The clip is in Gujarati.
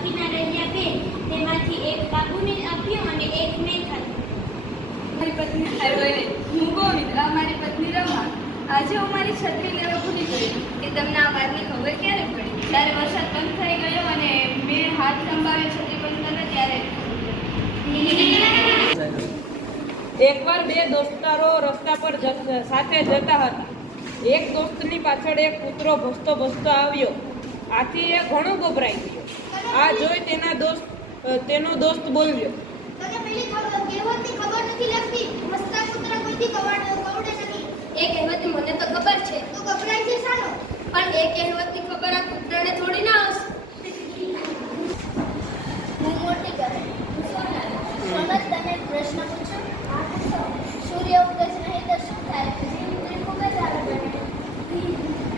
બાકીના રહ્યા બે, તેમાંથી એક બાબુને આપ્યો અને એક મેં ખાધું. મારી પત્ની હારોઈને હું ગોવિંદ, આ મારી પત્ની રમા. આજે હું મારી છત્રી લેવા ભૂલી ગઈ. કે તમને આ વાતની ખબર ક્યારે પડી? જ્યારે વરસાદ બંધ થઈ ગયો અને મેં હાથ સંભાળ્યો છત્રી બંધ કરે ત્યારે. એકવાર બે દોસ્તારો રસ્તા પર સાથે જતા હતા. એક દોસ્તની પાછળ એક કૂતરો ભસતો આવ્યો. આથી એ ઘણો ગભરાઈ ગયો. આ જોઈ તેનો દોસ્ત બોલ્યો, તને પેલી કહેવતની ખબર નથી લાગતી? મસ્તા કૂતરા કોઈથી કવડે નહીં. એ કહેવતની મને તો ખબર છે. તો ગભરાય છે શાનો? પણ એ કહેવતની ખબર આ કૂતરાને થોડી ના